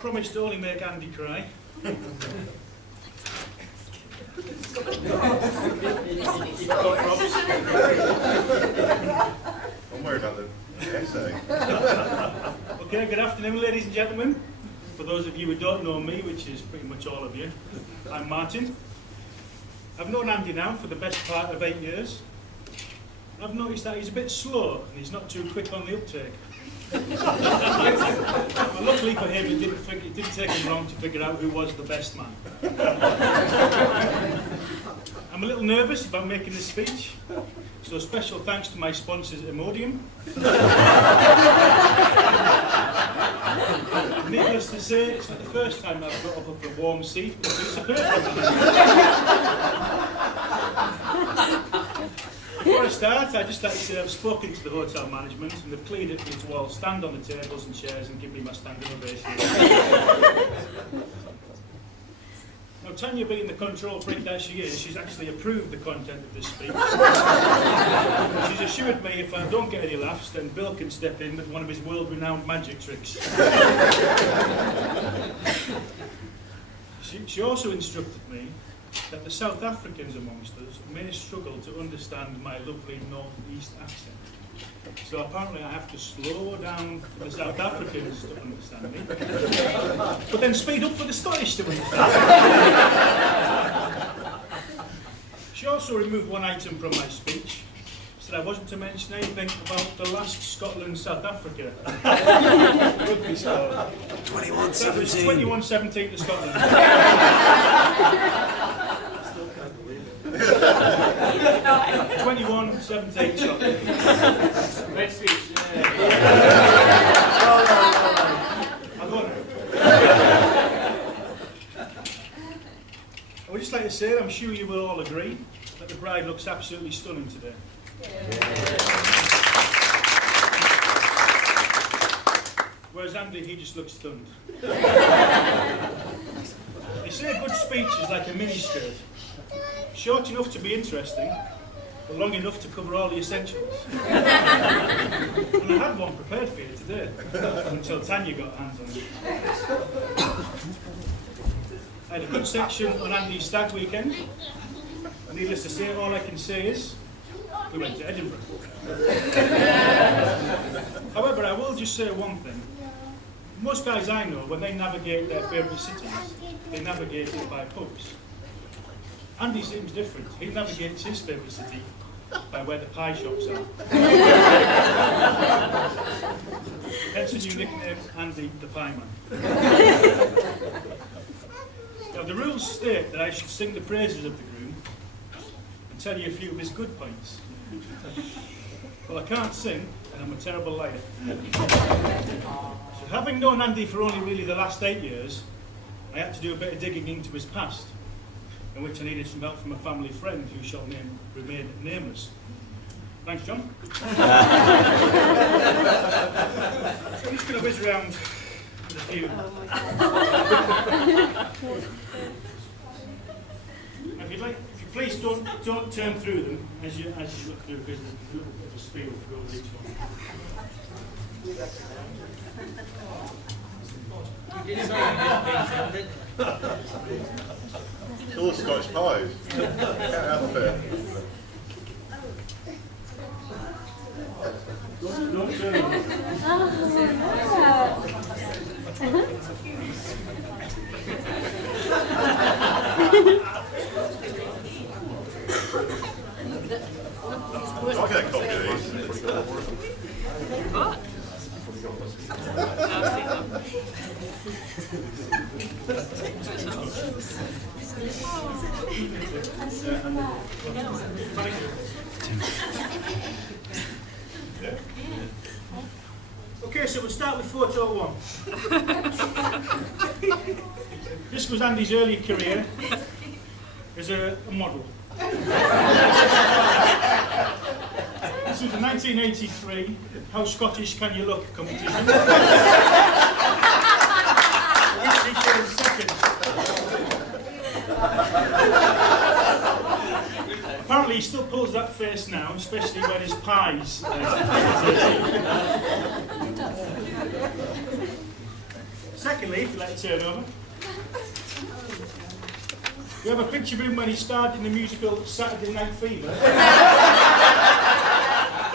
Promise to only make Andy cry. Don't worry about the essay. Okay, good afternoon, ladies and gentlemen. For those of you who don't know me, which is pretty much all of you, I'm Martin. I've known Andy now for the best part of 8 years. I've noticed that he's a bit slow and he's not too quick on the uptake. Well, luckily for him, it didn't take him long to figure out who was the best man. I'm a little nervous about making this speech, so special thanks to my sponsors Imodium. Needless to say, it's not the first time I've got up off a warm seat with a piece of paper. Before I start, I'd just like to say I've spoken to the hotel management and they've cleared it for me to all stand on the tables and chairs and give me my standing ovation. Now, Tanya, being the control freak that she is, she's actually approved the content of this speech. She's assured me if I don't get any laughs, then Bill can step in with one of his world-renowned magic tricks. She also instructed me that the South Africans amongst us may struggle to understand my lovely northeast accent. So apparently I have to slow down for the South Africans to understand me, but then speed up for the Scottish to understand me. She also removed one item from my speech, said I wasn't to mention anything about the last Scotland-South Africa rugby score. 21-17. That was 21-17 to Scotland. 21-17 Scotland. Great speech. I'll go now. I would just like to say that I'm sure you will all agree that the bride looks absolutely stunning today. Whereas Andy, he just looks stunned. They say a good speech is like a mini-skirt. Short enough to be interesting, but long enough to cover all the essentials. And I had one prepared for you today, until Tanya got hands on it. I had a good section on Andy's stag weekend. Needless to say, all I can say is, we went to Edinburgh. However, I will just say one thing. Most guys I know, when they navigate their favourite cities, they navigate it by pubs. Andy seems different. He navigates his favourite city by where the pie shops are. Hence the new nickname, Andy the Pie Man. Now, the rules state that I should sing the praises of the groom and tell you a few of his good points. Well, I can't sing, and I'm a terrible liar. So, having known Andy for only really the last 8 years, I had to do a bit of digging into his past, in which I needed some help from a family friend who shall remain nameless. Thanks, John. So I'm just going to whiz around with a few. If you please don't turn through them as you look through, because there's a little bit of a spiel to go with each one. It's all Scotch pies. Get out of there. Don't turn them. I'll get a copy of these. Okay, so we'll start with photo 1. This was Andy's early career as a model. This was the 1983 How Scottish Can You Look competition. He came second. Apparently he still pulls that face now, especially when his pies. Second, secondly, if you like to turn over, we have a picture of him when he starred in the musical Saturday Night Fever as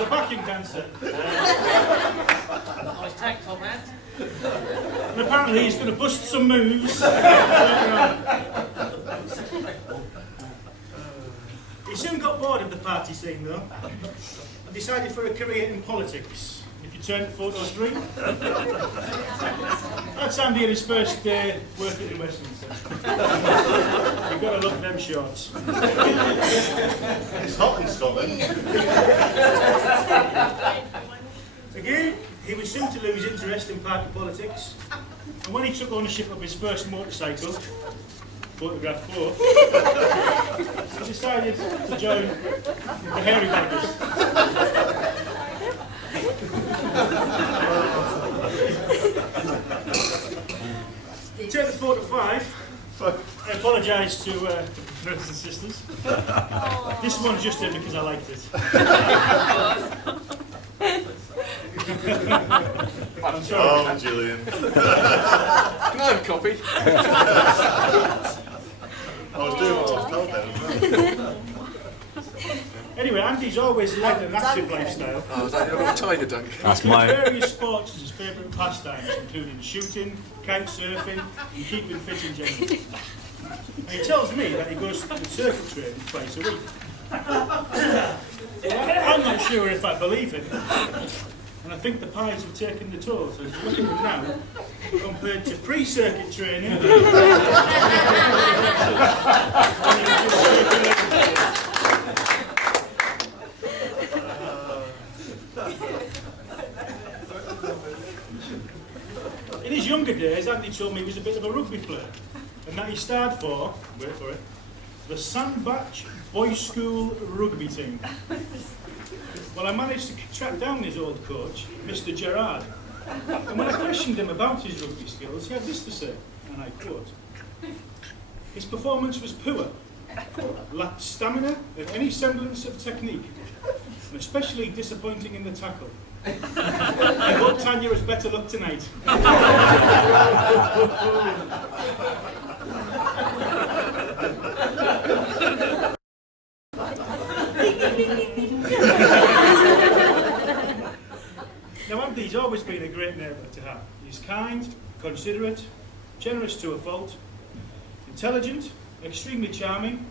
a backing dancer. Nice tank top hat. And apparently he's going to bust some moves later on. He soon got bored of the party scene though, and decided for a career in politics. If you turn to photo 3, that's Andy in his first day working in Westminster. You've got to look at them shorts. It's hot in Scotland. Again, he was soon to lose interest in party politics, and when he took ownership of his first motorcycle, photograph 4, he decided to join the Hairy Baggers. Take the photo 5. I apologise to brothers and sisters. This one's just in because I liked it. I'm sorry. Oh, Gillian. Can I have a copy? I was doing what I was told then. Anyway, Andy's always led an active lifestyle. Oh, was that your tiger dunk? That's He my. various sports as his favourite pastimes, including shooting, kite surfing, and keeping fit in general. And he tells me that he goes to the circuit training twice a week. I'm not sure if I believe him. And I think the pies have taken the toll. So he's looking at now, compared to pre-circuit training. In his younger days, Andy told me he was a bit of a rugby player, and that he starred for, wait for it, the Sandbach Boys School rugby team. Well, I managed to track down his old coach, Mr. Gerard, and when I questioned him about his rugby skills, he had this to say, and I quote, "His performance was poor, lacked stamina and any semblance of technique, and especially disappointing in the tackle. I hope Tanya has better luck tonight." Now Andy's always been a great neighbour to have. He's kind, considerate, generous to a fault, intelligent, extremely charming,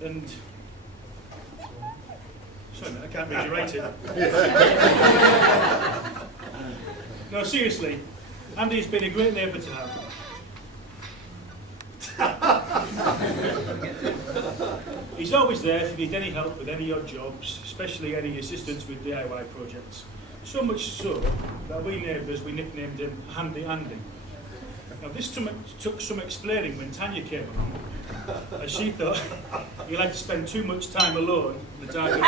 and... Sorry, man, I can't read your writing. No, seriously, Andy's been a great neighbour to have. He's always there if you need any help with any odd jobs, especially any assistance with DIY projects. So much so that we neighbours, we nicknamed him Handy Andy. Now this took some explaining when Tanya came along, as she thought he liked to spend too much time alone in the dark.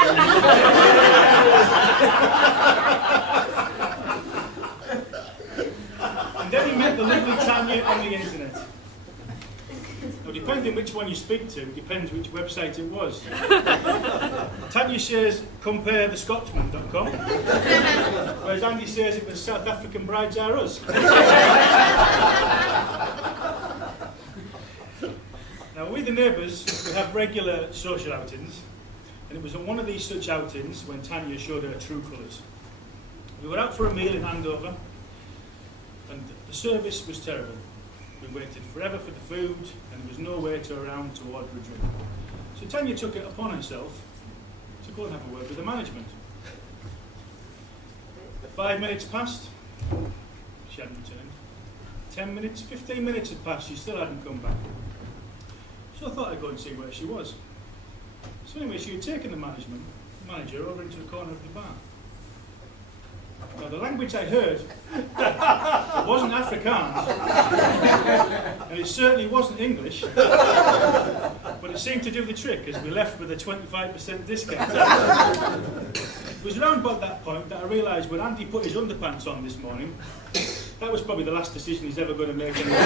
And then he met the lovely Tanya on the internet. Now, depending which one you speak to, depends which website it was. Tanya says comparetheScotsman.com, whereas Andy says it was South African Brides Are Us. Now, we the neighbours, we have regular social outings, and it was on one of these such outings when Tanya showed her true colours. We were out for a meal in Andover, and the service was terrible. We waited forever for the food, and there was no waiter around to order a drink. So Tanya took it upon herself to go and have a word with the management. 5 minutes passed, she hadn't returned. 10 minutes, 15 minutes had passed, she still hadn't come back. So I thought I'd go and see where she was. So anyway, she had taken the manager over into the corner of the bar. Now the language I heard wasn't Afrikaans, and it certainly wasn't English, but it seemed to do the trick as we left with a 25% discount. It was around about that point that I realised when Andy put his underpants on this morning, that was probably the last decision he's ever going to make in his life.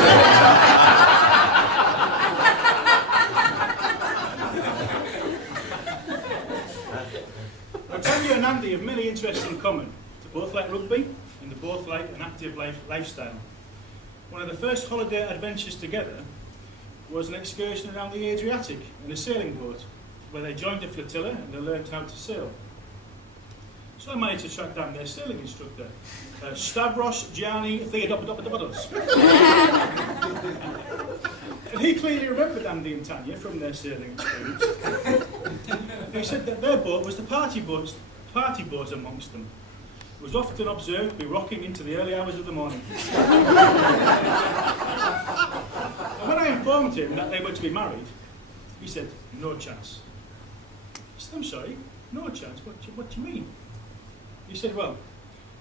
Now, Tanya and Andy have many interests in common. They both like rugby, and they both like an active lifestyle. one of the first holiday adventures together was an excursion around the Adriatic in a sailing boat, where they joined a flotilla and they learned how to sail. So I managed to track down their sailing instructor, Stavros Gianni Theodopoulos. And he clearly remembered Andy and Tanya from their sailing experience. He said that their boat was the party boat amongst them. It was often observed to be rocking into the early hours of the morning. And when I informed him that they were to be married, he said, "No chance." I said, "I'm sorry, no chance? What do you mean?" He said, "Well,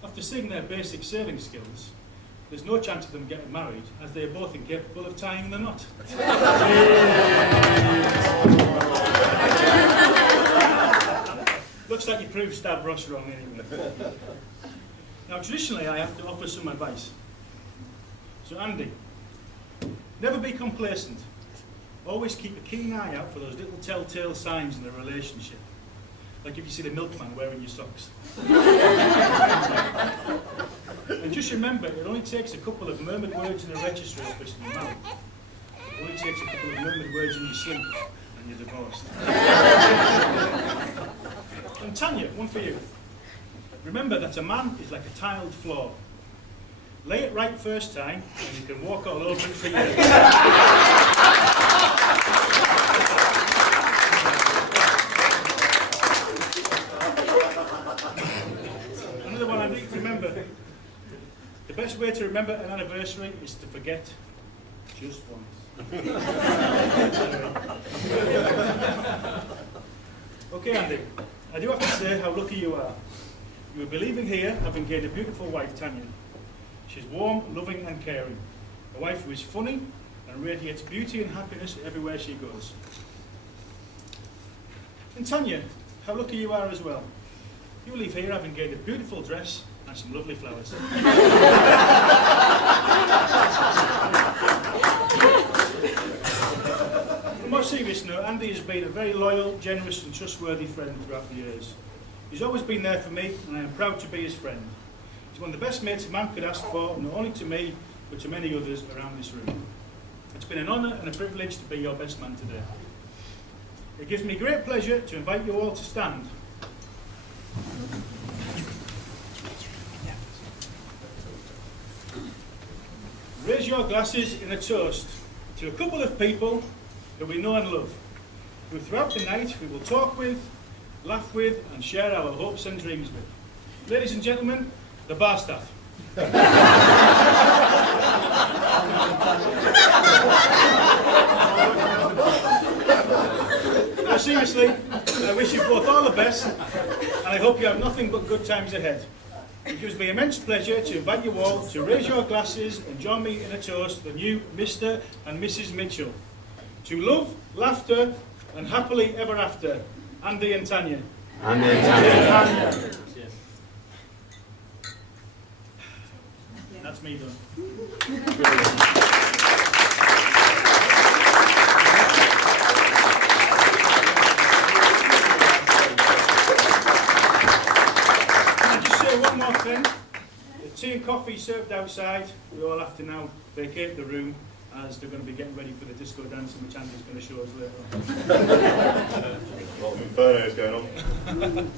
after seeing their basic sailing skills, there's no chance of them getting married, as they are both incapable of tying the knot." Looks like you proved Stavros wrong anyway. Now, traditionally, I have to offer some advice. So, Andy, never be complacent. Always keep a keen eye out for those little telltale signs in a relationship. Like if you see the milkman wearing your socks. And just remember, it only takes a couple of murmured words in a registry office and you're married. It only takes a couple of murmured words in your sleep and you're divorced. And Tanya, one for you. Remember that a man is like a tiled floor. Lay it right first time and you can walk all over it for years. Another one I need to remember. The best way to remember an anniversary is to forget just once. Okay, Andy, I do have to say how lucky you are. You will be leaving here having gained a beautiful wife, Tanya. She's warm, loving and caring. A wife who is funny and radiates beauty and happiness everywhere she goes. And Tanya, how lucky you are as well. You leave here having gained a beautiful dress and some lovely flowers. On a more serious note, Andy has been a very loyal, generous and trustworthy friend throughout the years. He's always been there for me and I am proud to be his friend. He's one of the best mates a man could ask for, not only to me, but to many others around this room. It's been an honour and a privilege to be your best man today. It gives me great pleasure to invite you all to stand. Raise your glasses in a toast to a couple of people who we know and love, who throughout the night we will talk with, laugh with and share our hopes and dreams with. Ladies and gentlemen, the bar staff. No, seriously, I wish you both all the best and I hope you have nothing but good times ahead. It gives me immense pleasure to invite you all to raise your glasses and join me in a toast to the new Mr. and Mrs. Mitchell. To love, laughter and happily ever after, Andy and Tanya. Andy and Tanya. That's me done. I'll just say one more thing. The tea and coffee served outside. We all have to now vacate the room as they're going to be getting ready for the disco dancing, which Andy's going to show us later on. A lot of inferno is going on.